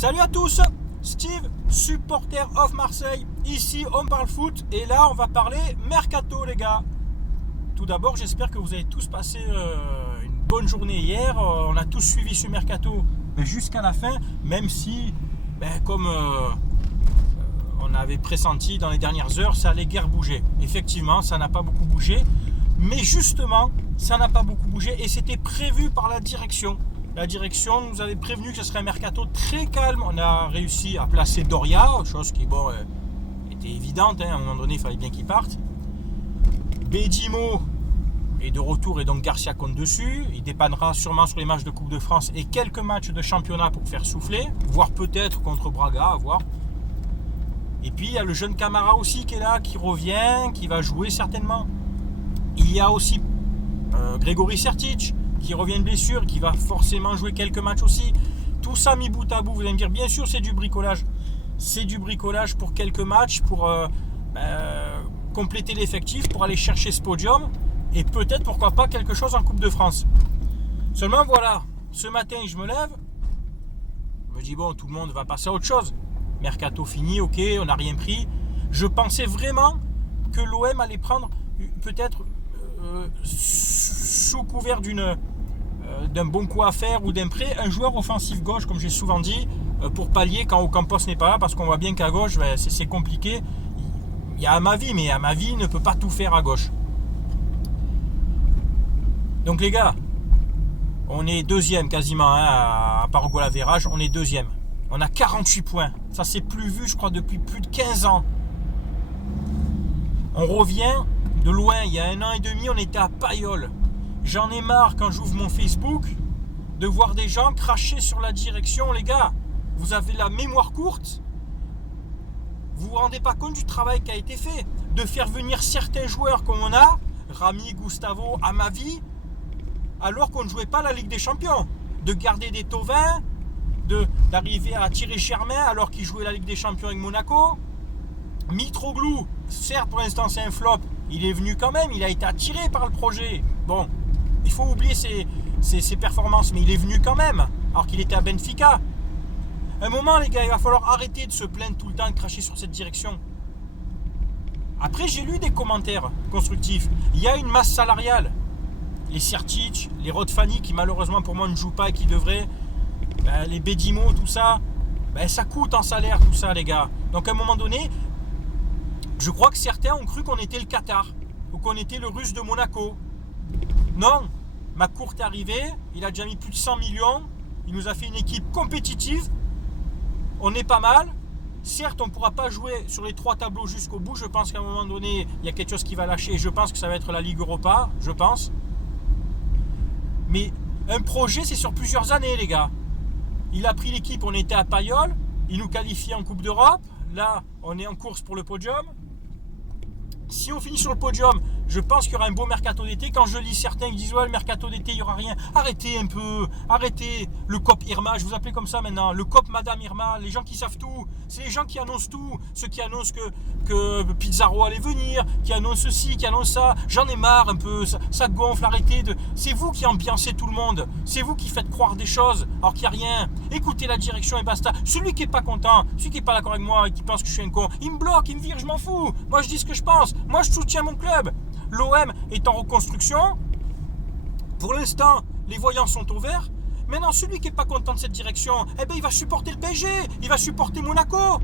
Salut à tous, Steve, supporter of Marseille. Ici, on parle foot et là, on va parler mercato, les gars. Tout d'abord, j'espère que vous avez tous passé une bonne journée hier. On a tous suivi ce mercato jusqu'à la fin, même si, comme on avait pressenti dans les dernières heures, ça allait guère bouger. Effectivement, ça n'a pas beaucoup bougé. Mais justement, ça n'a pas beaucoup bougé et c'était prévu par la direction. La direction nous avait prévenu que ce serait un mercato très calme. On a réussi à placer Doria, chose qui était évidente. À un moment donné, il fallait bien qu'il parte. Bedimo est de retour et donc Garcia compte dessus. Il dépannera sûrement sur les matchs de Coupe de France et quelques matchs de championnat pour faire souffler, voire peut-être contre Braga, à voir. Et puis il y a le jeune Camara aussi qui est là, qui revient, qui va jouer certainement. Il y a aussi Grégory Sertic qui revient de blessure, qui va forcément jouer quelques matchs aussi. Tout ça mis bout à bout, vous allez me dire, bien sûr c'est du bricolage. C'est du bricolage pour quelques matchs, pour compléter l'effectif, pour aller chercher ce podium, et peut-être pourquoi pas quelque chose en Coupe de France. Seulement voilà, ce matin je me lève, je me dis bon, tout le monde va passer à autre chose. Mercato fini, ok, on n'a rien pris. Je pensais vraiment que l'OM allait prendre peut-être sous couvert d'un bon coup à faire ou d'un prêt, un joueur offensif gauche, comme j'ai souvent dit, pour pallier quand Ocampos n'est pas là, parce qu'on voit bien qu'à gauche, c'est compliqué. Il y a Amavi, mais Amavi ne peut pas tout faire à gauche. Donc les gars, on est deuxième quasiment, à part au goal average, on est deuxième. On a 48 points. Ça c'est plus vu, je crois, depuis plus de 15 ans. On revient de loin. Il y a 1 an et demi, on était à Payolle. J'en ai marre quand j'ouvre mon Facebook de voir des gens cracher sur la direction. Les gars, vous avez la mémoire courte. Vous vous rendez pas compte du travail qui a été fait. De faire venir certains joueurs comme on a, Rami, Gustavo, Amavi, alors qu'on ne jouait pas la Ligue des Champions. De garder des Thauvin, d'arriver à tirer Germain alors qu'il jouait la Ligue des Champions avec Monaco. Mitroglou, certes pour l'instant c'est un flop, il est venu quand même, il a été attiré par le projet. Bon, il faut oublier ses performances, mais il est venu quand même, alors qu'il était à Benfica. Un moment les gars, il va falloir arrêter de se plaindre tout le temps, de cracher sur cette direction. Après j'ai lu des commentaires constructifs, il y a une masse salariale. Les Sertic, les Rodfani qui malheureusement pour moi ne jouent pas et qui devraient, les Bedimo, tout ça, ça coûte en salaire tout ça les gars. Donc à un moment donné, je crois que certains ont cru qu'on était le Qatar ou qu'on était le Russe de Monaco. Non, McCourt est arrivé, il a déjà mis plus de 100 millions, il nous a fait une équipe compétitive, on est pas mal. Certes, on ne pourra pas jouer sur les 3 tableaux jusqu'au bout, je pense qu'à un moment donné, il y a quelque chose qui va lâcher et je pense que ça va être la Ligue Europa, je pense. Mais un projet, c'est sur plusieurs années les gars. Il a pris l'équipe, on était à Payolle, il nous qualifie en Coupe d'Europe, là on est en course pour le podium. Si on finit sur le podium, je pense qu'il y aura un beau mercato d'été. Quand je lis certains qui disent ouais, le mercato d'été, il n'y aura rien. Arrêtez un peu, arrêtez le COP Irma, je vous appelle comme ça maintenant, le COP Madame Irma, les gens qui savent tout, c'est les gens qui annoncent tout, ceux qui annoncent que Pizarro allait venir, qui annoncent ceci, qui annoncent ça. J'en ai marre un peu, ça gonfle, arrêtez de... C'est vous qui ambiancez tout le monde, c'est vous qui faites croire des choses alors qu'il n'y a rien. Écoutez la direction et basta. Celui qui n'est pas content, celui qui n'est pas d'accord avec moi et qui pense que je suis un con, il me bloque, il me vire, je m'en fous. Moi je dis ce que je pense, moi je soutiens mon club. L'OM est en reconstruction. Pour l'instant, les voyants sont au vert. Maintenant, celui qui n'est pas content de cette direction, il va supporter le PSG, il va supporter Monaco.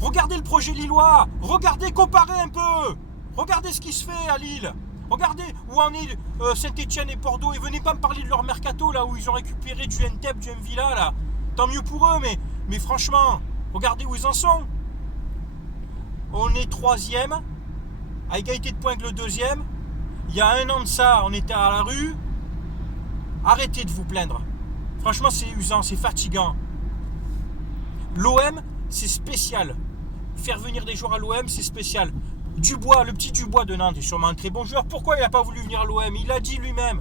Regardez le projet lillois, regardez, comparez un peu. Regardez ce qui se fait à Lille. Regardez où en est Saint-Etienne et Bordeaux. Et venez pas me parler de leur mercato, là où ils ont récupéré du Ntep, du Mvila, là. Tant mieux pour eux, mais franchement, regardez où ils en sont. On est 3e. À égalité de points avec le 2e. Il y a 1 an de ça, on était à la rue. Arrêtez de vous plaindre. Franchement, c'est usant, c'est fatigant. L'OM, c'est spécial. Faire venir des joueurs à l'OM, c'est spécial. Dubois, le petit Dubois de Nantes est sûrement un très bon joueur. Pourquoi il n'a pas voulu venir à l'OM? Il l'a dit lui-même.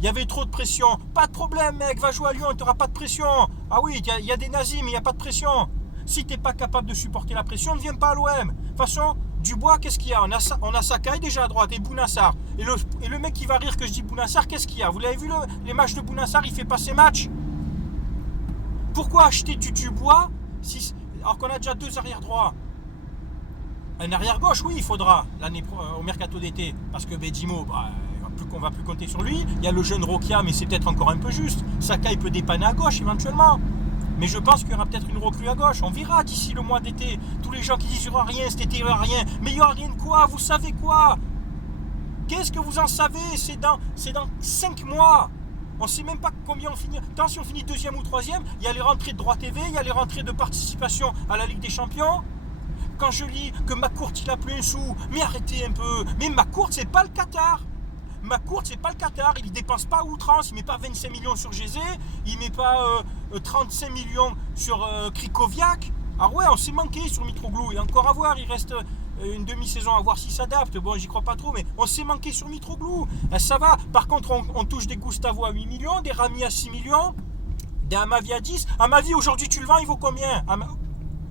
Il y avait trop de pression. Pas de problème, mec, va jouer à Lyon, tu n'auras pas de pression. Ah oui, il y a des nazis, mais il n'y a pas de pression. Si tu n'es pas capable de supporter la pression, ne viens pas à l'OM. De toute façon, Dubois, qu'est-ce qu'il y a? On a Sakai déjà à droite et Bounassar. Et le mec qui va rire que je dis Bounassar, qu'est-ce qu'il y a? Vous l'avez vu les matchs de Bounassar, il fait pas ses matchs. Pourquoi acheter du Dubois alors qu'on a déjà 2 arrières droits? Un arrière gauche, oui, il faudra au mercato d'été, parce que Bedimo, on va plus compter sur lui. Il y a le jeune Rokia, mais c'est peut-être encore un peu juste. Sakai peut dépanner à gauche éventuellement. Mais je pense qu'il y aura peut-être une recrue à gauche. On verra d'ici le mois d'été. Tous les gens qui disent qu'il n'y aura rien cet été, il n'y aura rien. Mais il n'y aura rien de quoi? Vous savez quoi? Qu'est-ce que vous en savez? C'est dans 5 mois. On ne sait même pas combien on finit. Tant si on finit 2e ou 3e, il y a les rentrées de droit TV, il y a les rentrées de participation à la Ligue des Champions. Quand je lis que McCourt il a plus un sou, mais arrêtez un peu. Mais McCourt c'est pas le Qatar. McCourt c'est pas le Qatar, il ne dépense pas à outrance, il met pas 25 millions sur Gézé, il met pas 35 millions sur Krikoviak. Ah ouais, on s'est manqué sur Mitroglou, et encore à voir, il reste une demi-saison à voir s'il s'adapte. Bon, j'y crois pas trop, mais on s'est manqué sur Mitroglou. Ça va. Par contre, on touche des Gustavo à 8 millions, des Rami à 6 millions, des Amavi à 10. Amavi aujourd'hui tu le vends, il vaut combien?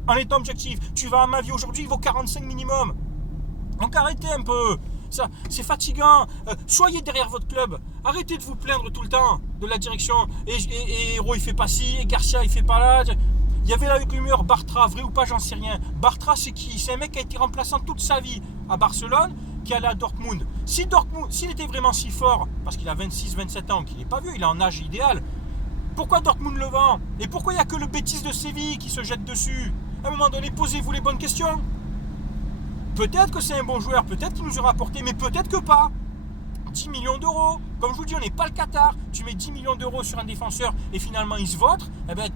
En étant objectif, tu vas à ma vie aujourd'hui, il vaut 45 minimum. Donc arrêtez un peu. Ça, c'est fatigant. Soyez derrière votre club. Arrêtez de vous plaindre tout le temps de la direction. Et Héros il fait pas ci, et Garcia il fait pas là. Il y avait la rumeur Bartra, vrai ou pas, j'en sais rien. Bartra c'est qui? C'est un mec qui a été remplaçant toute sa vie à Barcelone, qui allait à Dortmund. S'il était vraiment si fort, parce qu'il a 26-27 ans, qu'il n'est pas vieux, il est en âge idéal, pourquoi Dortmund le vend? Et pourquoi il n'y a que le Betis de Séville qui se jette dessus? À un moment donné, posez-vous les bonnes questions. Peut-être que c'est un bon joueur, peut-être qu'il nous aura apporté, mais peut-être que pas. 10 millions d'euros. Comme je vous dis, on n'est pas le Qatar. Tu mets 10 millions d'euros sur un défenseur et finalement il se vautre. Eh ben,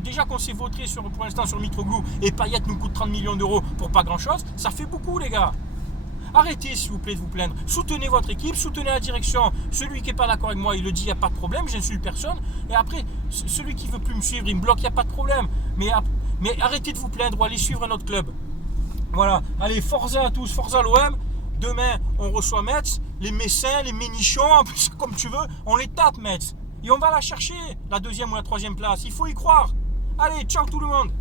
déjà qu'on s'est vautré pour l'instant sur Mitroglou et Payet nous coûte 30 millions d'euros pour pas grand-chose, ça fait beaucoup, les gars. Arrêtez, s'il vous plaît, de vous plaindre. Soutenez votre équipe, soutenez la direction. Celui qui n'est pas d'accord avec moi, il le dit, il n'y a pas de problème, j'insulte personne. Et après, celui qui ne veut plus me suivre, il me bloque, il n'y a pas de problème. Mais arrêtez de vous plaindre ou allez suivre notre club. Voilà. Allez, Forza à tous, Forza l'OM. Demain, on reçoit Metz. Les Messins, les Ménichons, comme tu veux, on les tape, Metz. Et on va la chercher, la 2e ou la 3e place. Il faut y croire. Allez, ciao tout le monde.